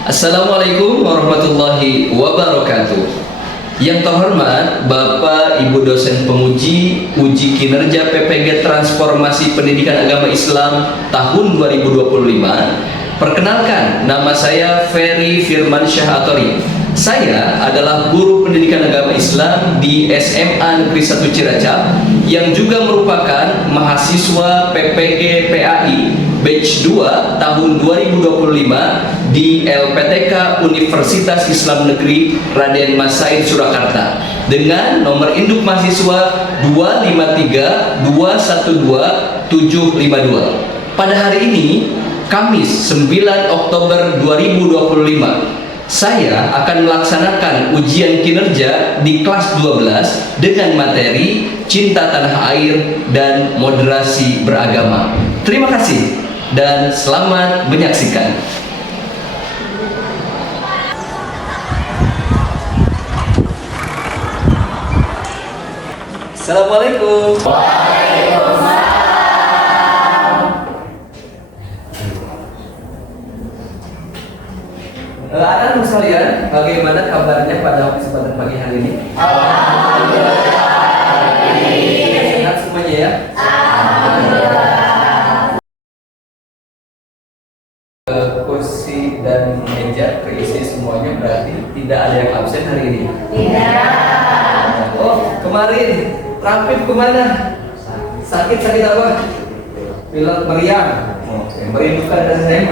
Assalamualaikum warahmatullahi wabarakatuh. Yang terhormat Bapak Ibu dosen penguji uji kinerja PPG Transformasi Pendidikan Agama Islam tahun 2025. Perkenalkan, nama saya Ferry Firmansyah Atori. Saya adalah guru pendidikan agama Islam di SMA Negeri 1 Cilacap yang juga merupakan mahasiswa PPG PAI batch 2 tahun 2025 di LPTK Universitas Islam Negeri Raden Mas Said Surakarta dengan nomor induk mahasiswa 253212752. Pada hari ini, Kamis 9 Oktober 2025, saya akan melaksanakan ujian kinerja di kelas 12 dengan materi Cinta Tanah Air dan Moderasi Beragama. Terima kasih dan selamat menyaksikan. Assalamualaikum. Anak-anak sekalian, bagaimana kabarnya pada kesempatan pagi hari ini? Sehat semuanya ya? Kursi dan meja terisi semuanya, berarti tidak ada yang absen hari ini? Tidak. Oh, kemarin Rapid kemana? Sakit apa? Pilek meriang. Merindukan dan saya.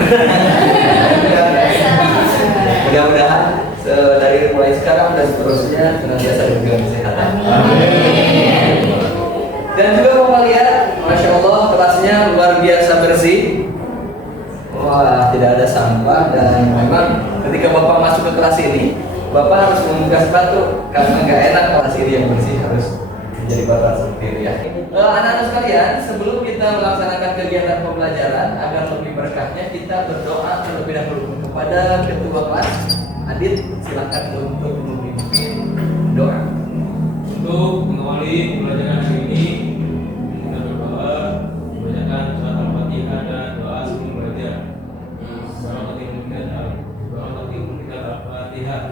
Mudah-mudahan dari mulai sekarang dan seterusnya senantiasa diberikan kesehatan. Dan juga Bapak lihat, Masya Allah kelasnya luar biasa bersih. Wah, tidak ada sampah dan memang ketika Bapak masuk ke kelas ini, Bapak harus membuka sepatu karena nggak enak kelas ini yang bersih, harus jadi Bapak seperti itu ya. Anak-anak sekalian, sebelum kita melaksanakan kegiatan pembelajaran agar lebih berkahnya, kita berdoa terlebih dahulu kepada ketua kelas. Adit, silakan untuk memimpin doa. Untuk mengawali pembelajaran hari ini, kita berdoa membacakan surat Al-Fatihah dan doa sebelum belajar. Al-Fatihah.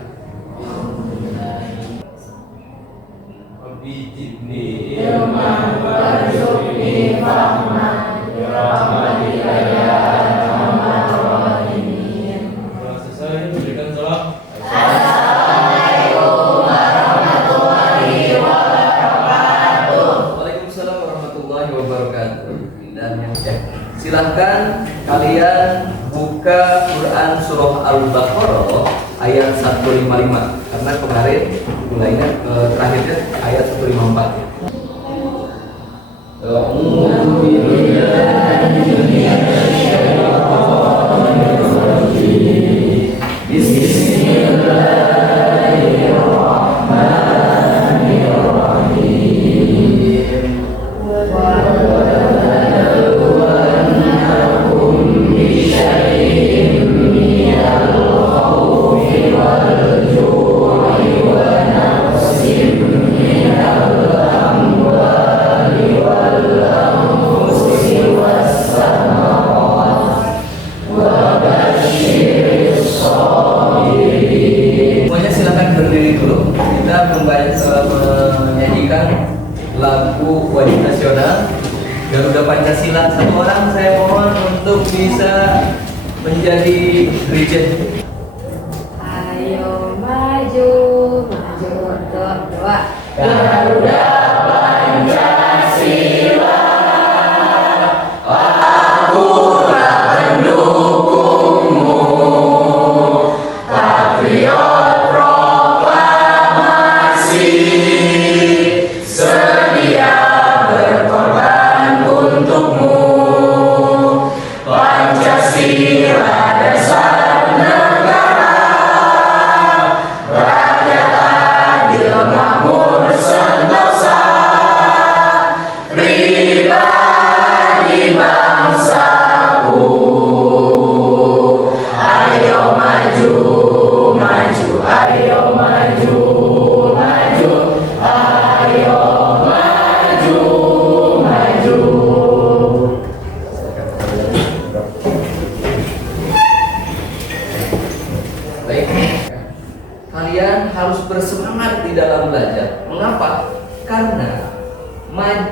Rabbi zidni ilman warzuqni fahman bi rahmatika ya arhamar rahimin. Setelah selesai, berikan salam. Assalamualaikum warahmatullahi wabarakatuh. Waalaikumsalam warahmatullahi wabarakatuh. Dan yang silahkan kalian buka Quran surah Al-Baqarah ayat 155 karena kemarin mulainya terakhirnya ayat 154. Semuanya silakan berdiri dulu. Kita menyanyikan lagu wajib nasional Garuda Pancasila. Satu orang saya mohon untuk bisa menjadi regent. Ayo maju, maju doa. Garuda Pancasila, aku pendukungmu, patriot proklamasi, sedia berkorban untukmu. Pancasila dasar negara, rakyat adil makmur sentosa.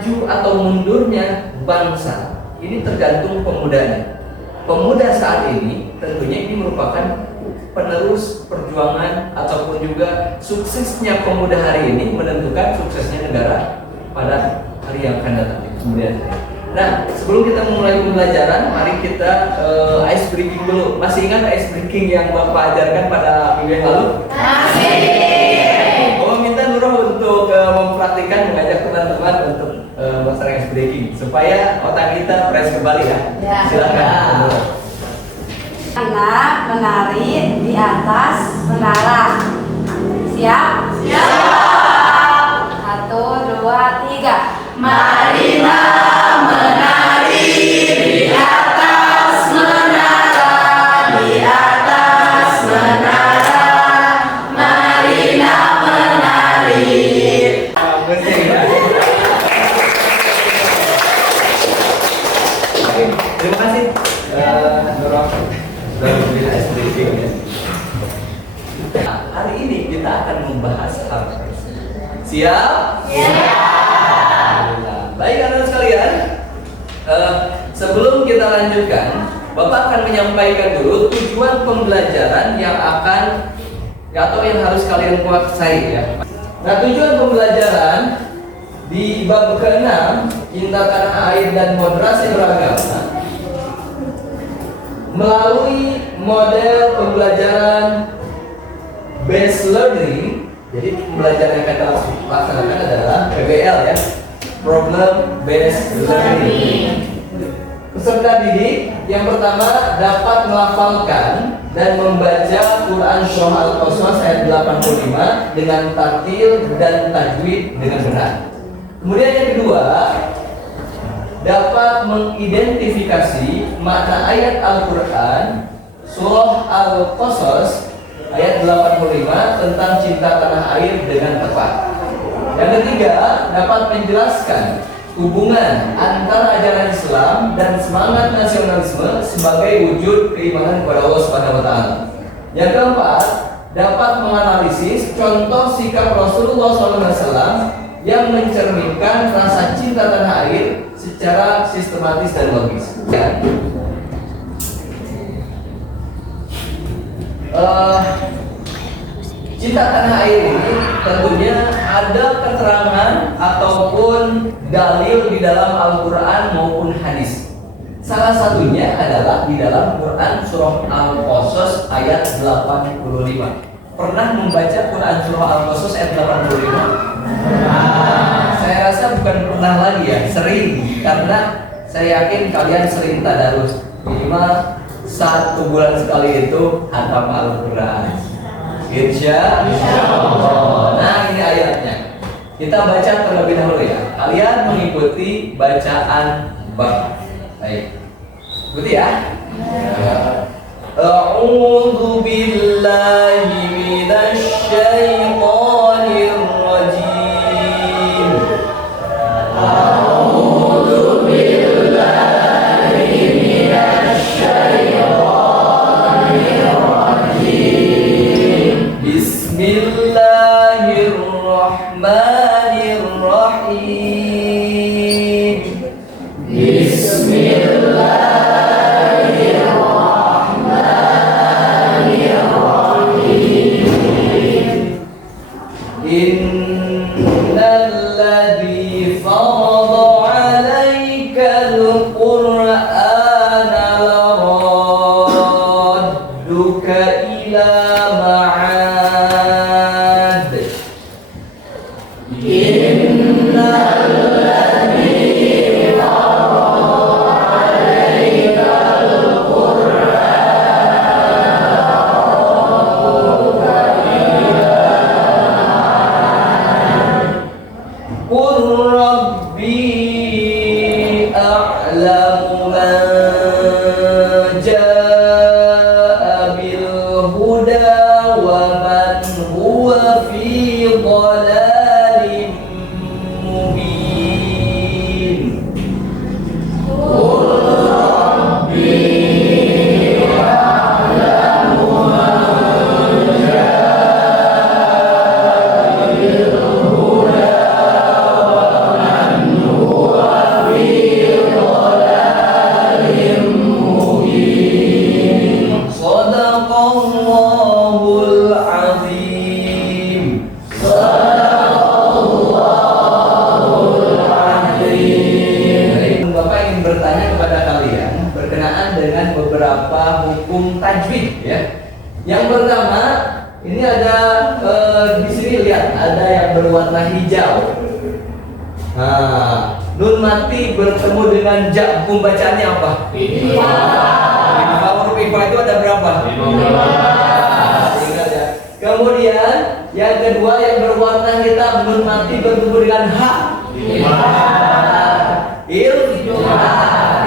maju atau mundurnya bangsa ini tergantung pemudanya. Pemuda saat ini tentunya ini merupakan penerus perjuangan ataupun juga suksesnya pemuda hari ini menentukan suksesnya negara pada hari yang akan datang kemudian. Nah, sebelum kita memulai pembelajaran, mari kita ice breaking dulu. Masih ingat ice breaking yang Bapak ajarkan pada minggu yang lalu? Masih. Bapak minta Nurul untuk mempraktikkan, mengajak teman-teman untuk melaksanakan ice breaking supaya otak kita fresh kembali ya. Ya. Silakan. Nurul. Anak menari di atas menara. Siap? Siap. 1, 2, 3. Marina menari di atas menara, di atas menara. Marina menari. Bagusnya ya. Oke, terima kasih Nurul sudah memberi ice breaking ya. Nah, hari ini kita akan membahas hal tersebut. Siap? Baik anak sekalian, sebelum kita lanjutkan, Bapak akan menyampaikan dulu tujuan pembelajaran yang akan atau yang harus kalian kuasai ya. Nah, tujuan pembelajaran di bab ke-6 Cinta Tanah Air dan Moderasi Beragama melalui model pembelajaran based learning. Jadi pembelajaran yang kita laksanakan adalah PBL ya, Problem Based Learning. Peserta didik yang pertama dapat melafalkan dan membaca Quran Surah Al-Qasas ayat 85 dengan tartil dan tajwid dengan benar. Kemudian yang kedua, dapat mengidentifikasi makna ayat Al-Quran Surah Al-Qasas ayat 85 tentang cinta tanah air dengan tepat. Yang ketiga, dapat menjelaskan hubungan antara ajaran Islam dan semangat nasionalisme sebagai wujud keimanan kepada Allah Subhanahu wa taala. Yang keempat, dapat menganalisis contoh sikap Rasulullah SAW yang mencerminkan rasa cinta tanah air secara sistematis dan logis. Cinta tanah air ini tentunya ada keterangan ataupun dalil di dalam Al-Quran maupun hadis. Salah satunya adalah di dalam Quran Surah Al-Qasas ayat 85. Pernah membaca Quran Surah Al-Qasas ayat 85? Saya rasa bukan pernah lagi ya, sering. Karena saya yakin kalian sering tadarus. Minimal 1 bulan sekali itu hatam Al-Quran. Insya Allah. Nah, ini ayatnya. Kita baca terlebih dahulu ya. Kalian mengikuti bacaan bab. Baik. Ikuti ya. A'udzu billahi minasy syaithanir rajim. A'udzu billahi minasy syaithanir rajim. Bismillahirrahmanirrahim. Bismillahirrahmanirrahim. bertanya kepada kalian berkenaan dengan beberapa hukum tajwid ya. Yang pertama, ini ada di sini lihat ada yang berwarna hijau. Nah, nun mati bertemu dengan ja, hukum bacaannya apa? Kalau huruf ikhfa itu ada berapa? Ingat ya. Kemudian yang kedua yang berwarna hitam, nun mati bertemu dengan ha.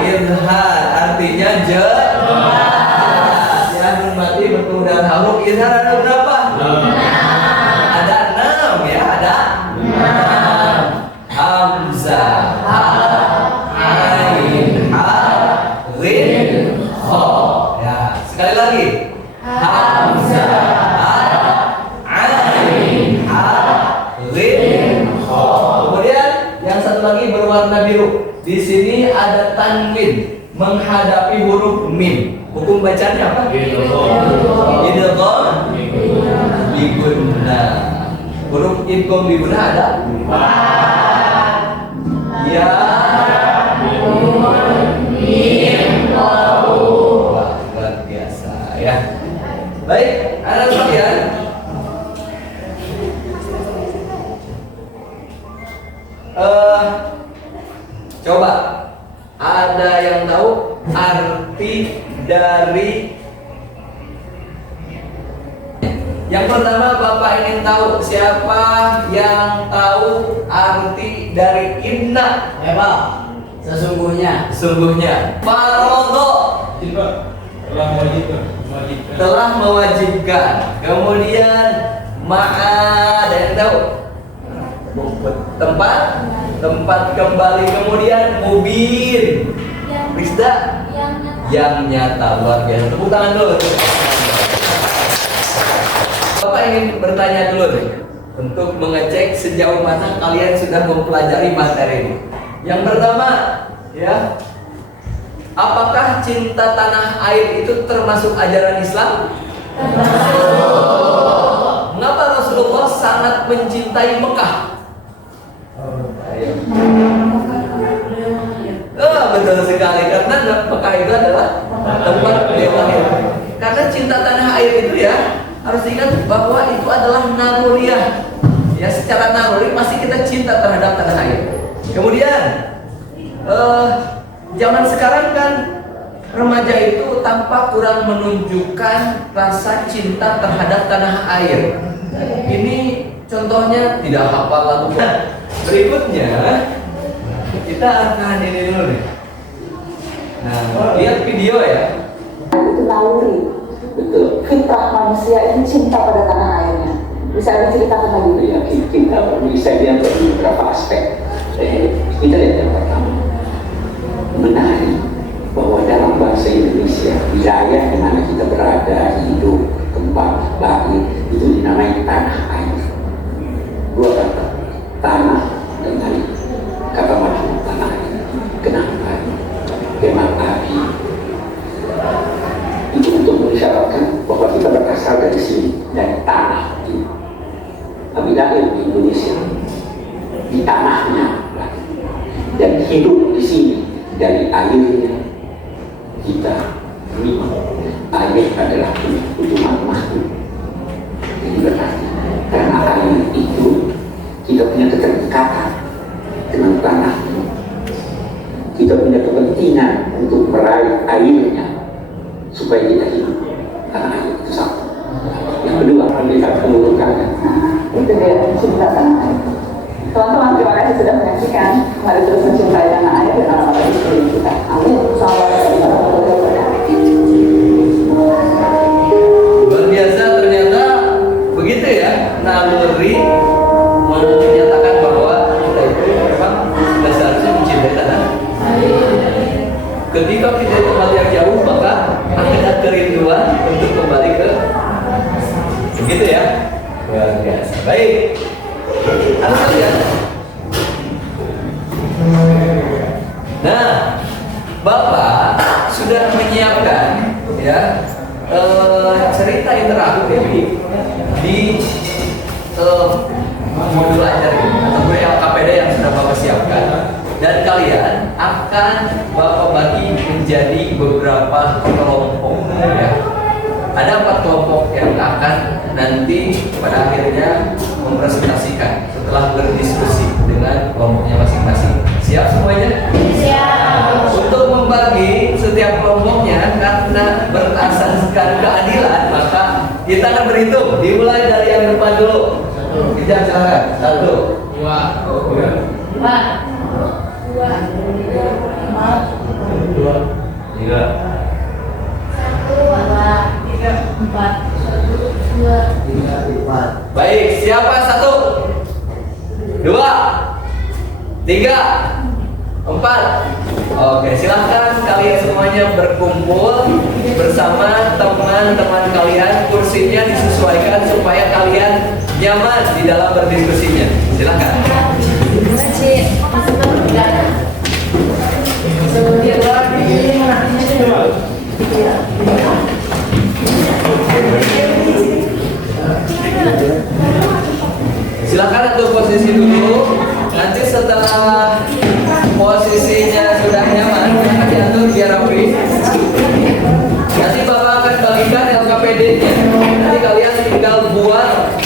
Izhar artinya jelas. Yang nun mati bertemu dengan huruf izhar ada berapa? Ada 6 ya, ada 6. Hamzah, ha, ain, ha, ghin, kha. Ya, sekali lagi. Hamzah, ha, ain, ha, ghin, kha. Kemudian yang satu lagi berwarna biru. Di sini ada tanwin menghadapi huruf mim. Hukum bacanya apa? Idgham bi gunnah. Huruf idgham bi gunnah ada 4. Ya, mim, wah, luar biasa ya. Baik, anak sekalian. Coba ada yang tahu arti dari yang pertama? Bapak ingin tahu siapa yang tahu arti dari inna? Ya Pak, sesungguhnya Farodho telah mewajibkan. Kemudian ma'a, ada yang tahu? Tempat kembali. Kemudian mubin, Rizda, yang nyata. Luar biasa, tepuk tangan dulu. Bapak ingin bertanya dulu nih, untuk mengecek sejauh mana kalian sudah mempelajari materi ini. Yang pertama, ya, apakah cinta tanah air itu termasuk ajaran Islam? Mengapa Rasulullah sangat mencintai Mekah? Betul sekali, karena Mekah itu adalah tempat beliau lahir. Karena cinta tanah air itu ya, harus ingat bahwa itu adalah naluriah. Ya, secara naluri pasti kita cinta terhadap tanah air. Kemudian zaman sekarang kan remaja itu tampak kurang menunjukkan rasa cinta terhadap tanah air. Ini contohnya tidak hafal lagu. Berikutnya kita akan ini dulu nih. Nah, lihat video ya. Itu naluri. betul. Fitrah manusia itu cinta pada tanah airnya. Bisa diceritakan lagi? Ya, kita bisa lihat dari beberapa aspek. Kita lihat yang pertama, menarik bahwa dalam bahasa Indonesia wilayah di mana kita berada, hidup, kembang, lahir itu dinamai tanah air. Dua kata, tanah dan air. Kata maksud tanah air. Kenapa? Memang api. Itu untuk mengisyaratkan bahwa kita berasal dari sini, dari tanah ini. Kami lahir di Indonesia, di tanahnya, dan hidup di sini dari airnya. Kita minum air adalah utuhan makhluk. Jadi berarti karena air itu kita punya keterikatan dengan tanah. Kita punya kepentingan untuk meraih airnya supaya kita hidup, karena air itu satu. Yang kedua, melihat kelurukannya. Itu dia cinta tanah air. Teman-teman, terima kasih sudah menyaksikan. Mari terus mencintai tanah air dan orang-orang di sekeliling kita. Amin. Luar biasa, ternyata begitu ya, naluri menyatakan bahwa kita itu memang sudah seharusnya mencintai tanah. Ketika kita di tempat yang jauh, maka ada kerinduan untuk kembali ke begitu ya. Luar biasa. Baik. Anak kalian. Nah, Bapak sudah menyiapkan ya cerita interaktif di modul ajar ini atau LKPD yang sudah Bapak siapkan. dan kalian akan Bapak bagi menjadi beberapa kelompok ya. Ada 4 kelompok yang akan nanti pada akhirnya mempresentasikan setelah berdiskusi dengan kelompoknya masing-masing. Siap semuanya? Siap. Untuk membagi setiap kelompoknya karena berasaskan keadilan, maka kita akan berhitung. Dimulai dari yang depan dulu. Kita silakan. 1, 2, 3. 4. Baik, siapa 1, 2, 3, 4. Oke, silahkan kalian semuanya berkumpul bersama teman-teman kalian. Kursinya disesuaikan supaya kalian nyaman di dalam berdiskusinya. Silahkan. Silakan atur posisi dulu. Nanti setelah posisinya sudah nyaman, akan diatur biar rapi. Nanti Bapak akan bagikan LKPD-nya. Nanti kalian tinggal buat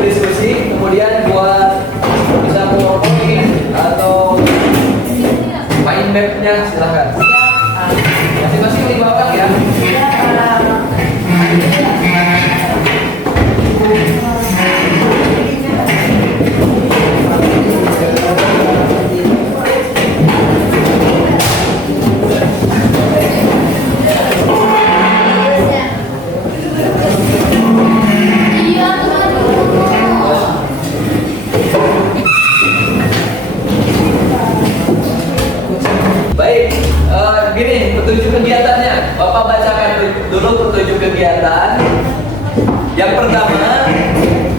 diskusi, kemudian buat bisa PowerPoint atau mind map-nya, silakan. Masing-masing 5 orang ya. Baik, gini petunjuk kegiatannya. Bapak bacakan dulu petunjuk kegiatan. Yang pertama,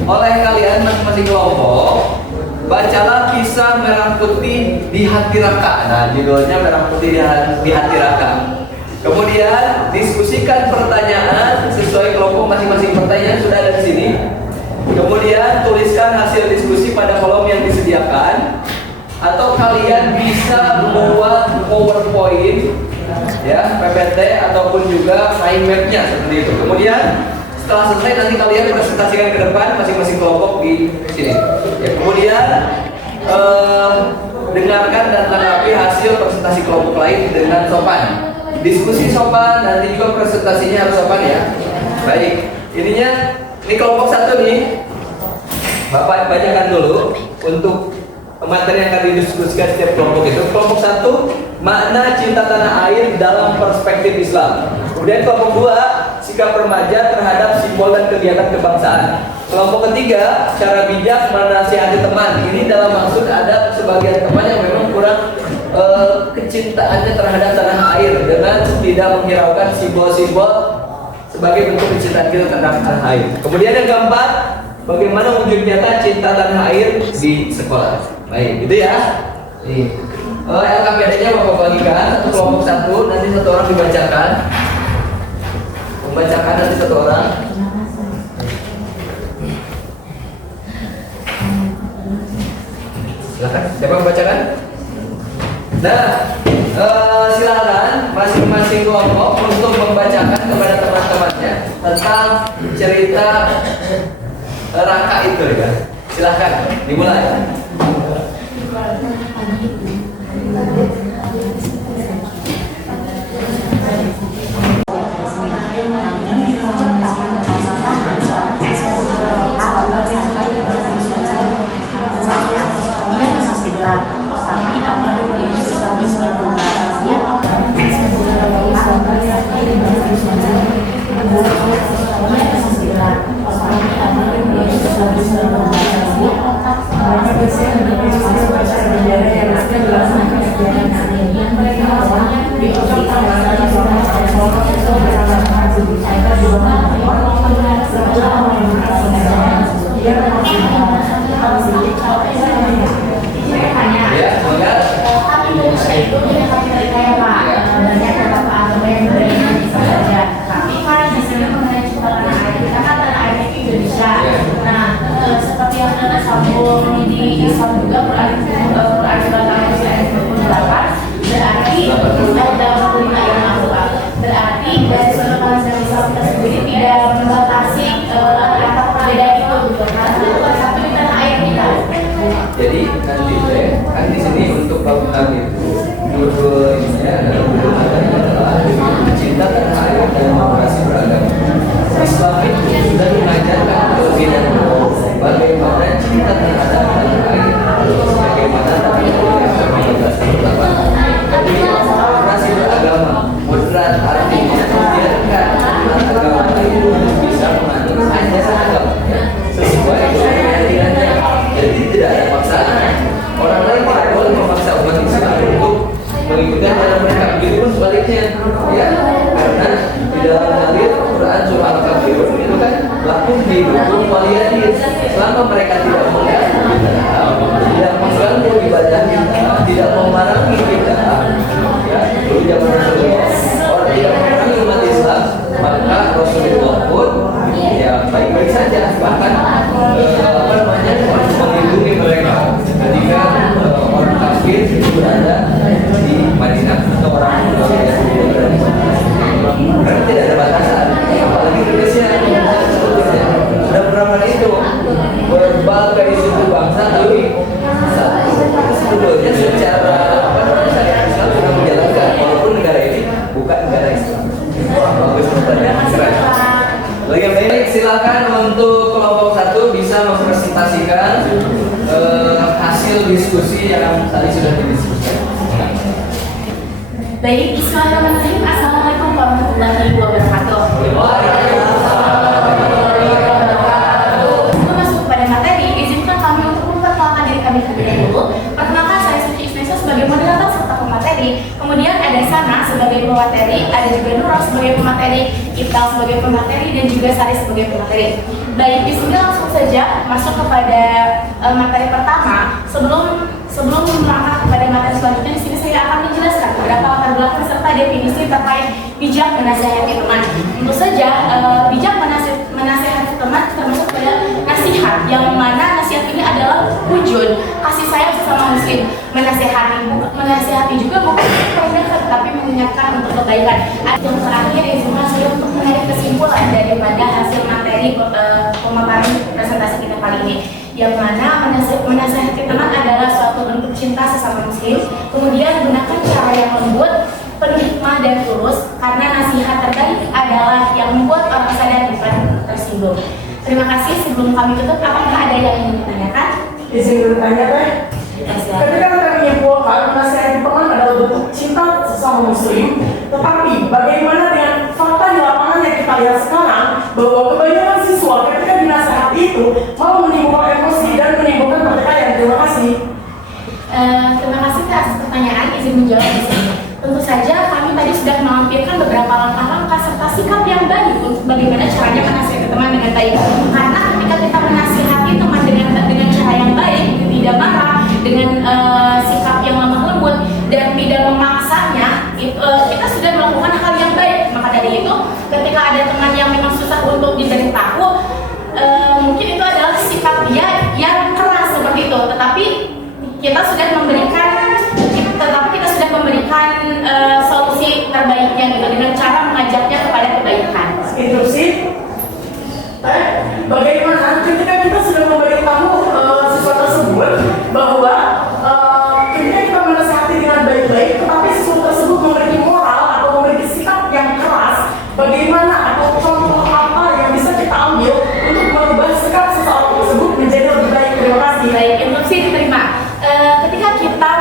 oleh kalian masing-masing kelompok, bacalah kisah Merah Putih di Hati Raka. Nah, judulnya Merah Putih di Hati Raka. Kemudian diskusikan pertanyaan sesuai kelompok masing-masing. Pertanyaan sudah ada di sini. Kemudian tuliskan hasil diskusi pada kolom yang disediakan. Atau kalian bisa membuat PowerPoint ya, PPT ataupun juga mind map-nya seperti itu. Kemudian setelah selesai nanti kalian presentasikan ke depan masing-masing kelompok di sini. Ya, kemudian dengarkan dan tanggapi hasil presentasi kelompok lain dengan sopan. Diskusi sopan, nanti juga presentasinya harus sopan ya. Baik, ininya ini kelompok 1 nih. Bapak bacakan dulu untuk materi yang akan didiskusikan setiap kelompok itu. Kelompok 1, makna cinta tanah air dalam perspektif Islam. Kemudian kelompok 2, sikap remaja terhadap simbol dan kegiatan kebangsaan. Kelompok ketiga, cara bijak menasihati teman. Ini dalam maksud ada sebagian teman yang memang kurang kecintaannya terhadap tanah air dengan tidak menghiraukan simbol-simbol sebagai bentuk kecintaan kita terhadap tanah air. Kemudian yang keempat, bagaimana wujud nyata cinta tanah air di sekolah. Baik, gitu ya. Nih, LKPD-nya Bapak bagikan satu kelompok 1, nanti satu orang dibacakan. Membacakan nanti satu orang. Silakan, siapa yang membacakan? Nah, silakan masing-masing kelompok untuk membacakan kepada teman-temannya tentang cerita Raka itu ya. Silakan, dimulai. Seperti yang Nana sambung di selama mereka tidak mengganggu kita, tidak mengganggu ibadah kita, tidak memerangi kita, ya, dulu zaman Rasulullah orang tidak memerangi umat Islam, maka Rasulullah pun ya baik-baik saja, bahkan melindungi mereka ketika orang kafir itu berada di Madinah atau orang Yahudi berada di Madinah, karena tidak ada batasan, apalagi Indonesia sudah berapa itu berbagai suku bangsa, tapi sebetulnya secara syariat Islam sudah menjalankan, walaupun negara ini bukan negara Islam. Wah, bagus pertanyaan, keren. Baik, silakan untuk kelompok 1 bisa mempresentasikan hasil diskusi yang tadi sudah didiskusikan. Baik, bismillahirrahmanirrahim. Assalamualaikum warahmatullahi wabarakatuh. Sebelum masuk kepada materi, izinkan kami untuk memperkenalkan diri kami terlebih dahulu. Perkenalkan, saya Suci Isnesa sebagai moderator serta pemateri. Kemudian ada Sana sebagai pemateri, ada juga Nurul sebagai pemateri, Iqbal sebagai pemateri, dan juga Sari sebagai pemateri. Baik, bismillah, langsung saja masuk kepada materi pertama. Sebelum melangkah kepada materi selanjutnya, di sini saya akan menjelaskan beberapa latar belakang serta definisi terkait bijak menasihati teman. Tentu saja bijak menasihati teman termasuk pada nasihat, yang mana nasihat ini adalah wujud kasih sayang sesama muslim. Menasihati juga bukan merendahkan, tetapi mengingatkan untuk kebaikan. Yang terakhir, izinkan saya untuk menarik kesimpulan daripada hasil materi pemaparan presentasi kita kali ini, yang mana menasihati teman adalah suatu bentuk cinta sesama muslim. Kemudian gunakan cara yang lembut, penuh hikmah dan tulus, karena nasihat terbaik adalah yang membuat orang sadar bukan tersinggung. Terima kasih. Sebelum kami tutup, apakah ada yang ingin ditanyakan? Izin bertanya teh. Ketika kita menyimpulkan menasihati teman adalah bentuk cinta sesama muslim, tetapi bagaimana dengan fakta di lapangan yang kita lihat sekarang, bahwa kebanyakan siswa ketika dinasihati itu malah menimbulkan emosi dan menimbulkan pertikaian. Terima kasih. Terima kasih atas pertanyaan. Izin menjawab di sini. Tentu saja kami tadi sudah melampirkan beberapa langkah-langkah serta sikap yang baik untuk bagaimana caranya menasihati teman dengan baik. Karena ketika kita menasihati teman dengan cara yang baik, tidak marah, dengan sikap yang lemah lembut dan tidak memaksanya, kita sudah melakukan hal yang baik. Maka dari itu, ketika ada teman yang memang susah untuk diberitahu, mungkin itu adalah sikap dia yang keras seperti itu. Tetapi kita sudah memberikan solusi terbaiknya gitu, dengan cara mengajaknya kepada kebaikan. Instruksi. Bagaimana ketika kita sudah memberitahu siswa tersebut bahwa ketika kita menasihati dengan baik-baik, tetapi siswa tersebut memiliki moral atau memiliki sikap yang keras, bagaimana atau contoh apa yang bisa kita ambil untuk merubah sikap seseorang tersebut menjadi lebih baik? Terima kasih. Baik, instruksi diterima. Ketika kita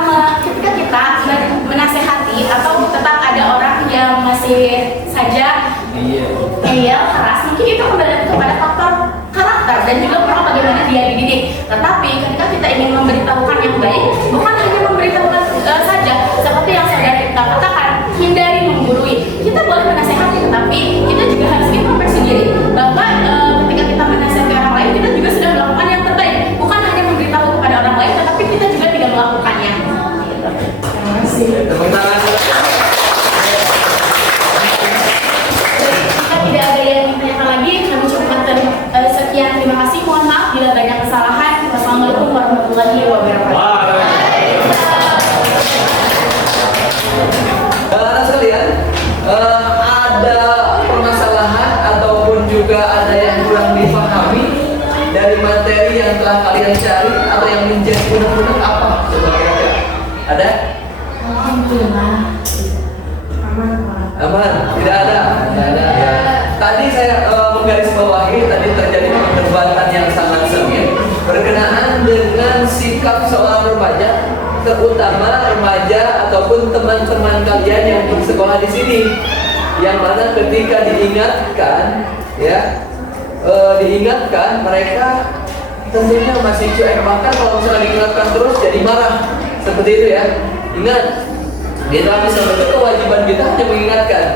menasehati atau tetap ada orang yang masih saja keras, mungkin itu kembali kepada faktor karakter dan juga pola bagaimana dia dididik. Tetapi ketika kita ingin memberitahukan yang baik, bukan hanya memberitahukan saja, seperti yang saudara kita katakan, hindari menggurui. Kita boleh menasehati, tetapi kita juga harus introspeksi diri bahwa ketika kita menasehati orang lain, kita juga sudah melakukan yang terbaik, bukan hanya memberitahu kepada orang lain, tetapi kita juga tidak melakukannya. Terima kasih. Jika tidak ada yang ditanyakan lagi, kami cukupkan sekian. Terima kasih. Mohon maaf bila banyak kesalahan. Wassalamualaikum warahmatullahi wabarakatuh. Anak sekalian, ada permasalahan ataupun juga ada yang kurang dipahami dari materi yang telah kalian cari atau yang menjadi unek-unek apa? Coba kira-kira. Ada? Alhamdulillah. Aman? Tidak ada? Tidak ada ya. Tadi saya menggarisbawahi tadi terjadi perdebatan yang sangat sengit berkenaan dengan sikap seorang remaja, terutama remaja ataupun teman-teman kalian yang bersekolah di sini, yang mana ketika diingatkan, ya, diingatkan mereka tentunya masih cuek, bahkan kalau misalnya diingatkan terus jadi marah, seperti itu ya. Ingat, di dalam Islam itu kewajiban kita hanya mengingatkan,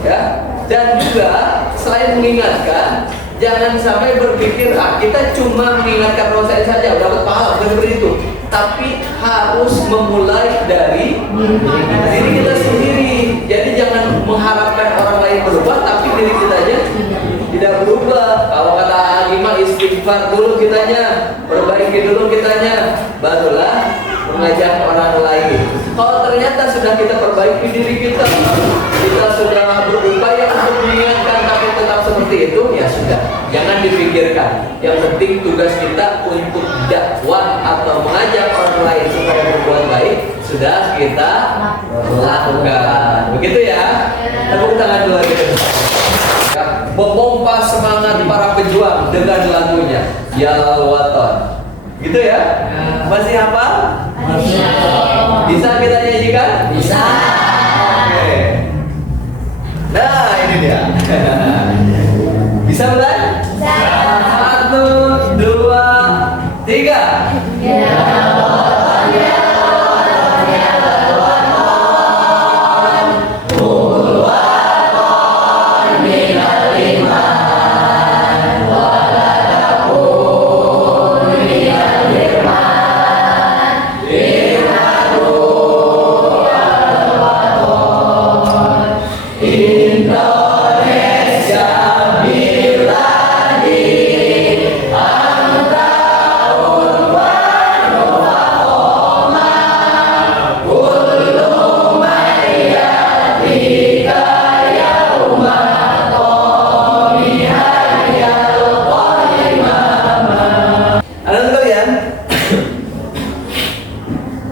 ya, dan juga selain mengingatkan, jangan sampai berpikir kita cuma mengingatkan rosain saja dapat pahala, bukan seperti itu. Tapi harus memulai dari diri kita sendiri. Jadi jangan mengharapkan orang lain berubah, tapi diri kita aja tidak berubah. Kalau kata Agima, istighfar dulu kitanya, perbaiki dulu kitanya, barulah mengajak orang lain. Kalau ternyata sudah kita perbaiki diri kita sudah berupaya untuk mengingatkan tapi tetap seperti itu, ya sudah, jangan dipikirkan. Yang penting tugas kita untuk dakwah atau mengajak orang lain supaya berbuat baik sudah kita lakukan. Begitu ya. Tepuk tangan dulu lagi. Memompa semangat para pejuang dengan lagunya Ya Waton. Gitu ya? Masih hafal? Bisa kita nyanyikan? Bisa. Oke. Nah, ini dia. Bisa mulai? Bisa. 1, 2, 3.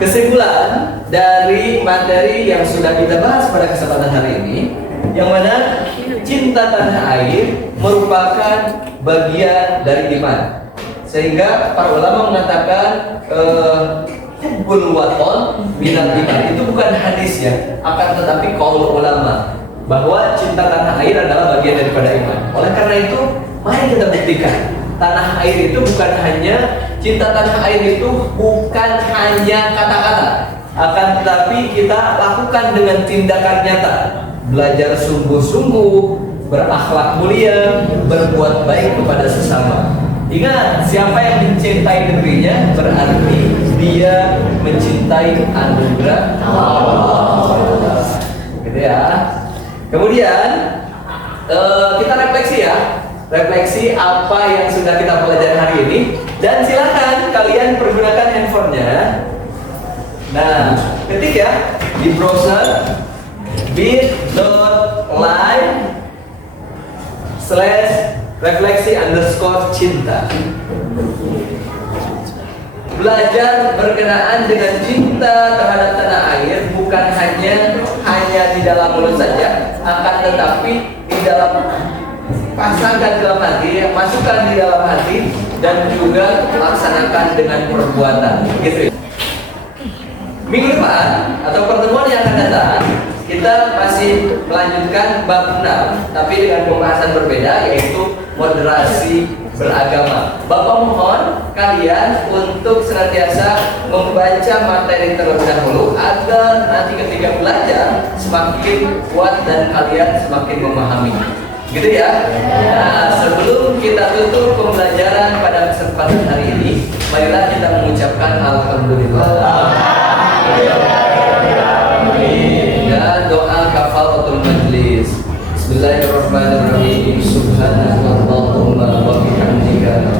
Kesimpulan dari materi yang sudah kita bahas pada kesempatan hari ini, yang mana cinta tanah air merupakan bagian dari iman. Sehingga para ulama mengatakan hubbul waton minal iman. Itu bukan hadis ya, akan tetapi qaul ulama bahwa cinta tanah air adalah bagian daripada iman. Oleh karena itu, mari kita buktikan. Tanah air itu bukan hanya cinta tanah air itu bukan hanya kata-kata, akan tetapi kita lakukan dengan tindakan nyata. Belajar sungguh-sungguh, berakhlak mulia, berbuat baik kepada sesama. Ingat, siapa yang mencintai negerinya berarti dia mencintai anugerah Allah. Gitu ya. Kemudian kita refleksi ya. Refleksi apa yang sudah kita pelajari hari ini, dan silakan kalian pergunakan handphonenya. Nah, ketik ya di browser bit.ly/refleksi_cinta. Belajar berkenaan dengan cinta terhadap tanah air bukan hanya di dalam mulut saja, akan tetapi di dalam pasangkan dalam hati, masukkan di dalam hati, dan juga laksanakan dengan perbuatan. Gitu. Minggu depan atau pertemuan yang akan datang, kita masih melanjutkan bab 6, tapi dengan pembahasan berbeda, yaitu moderasi beragama. Bapak mohon kalian untuk senantiasa membaca materi terlebih dahulu agar nanti ketika belajar semakin kuat dan kalian semakin memahami. Gitu ya. Nah, sebelum kita tutup pembelajaran pada kesempatan hari ini, marilah kita mengucapkan alhamdulillah. Dan doa kafaratul majlis. Bismillahirrahmanirrahim. Subhanallahumma wa bihamdika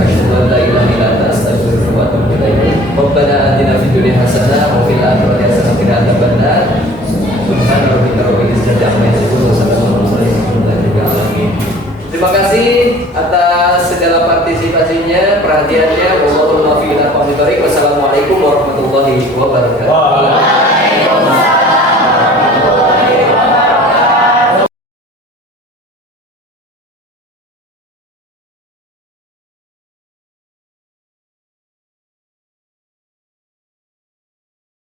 asyhadu an la ilaha illa anta astaghfiruka wa atubu ilaik. Rabbana atina fid dunya hasanah wa fil akhirati hasanah wa qina adzabannar. Subhana rabbika rabbil izzati amma yasifun wa salamun alal mursalin. Terima kasih atas segala partisipasinya, perhatiannya. Wassalamualaikum warahmatullahi wabarakatuh.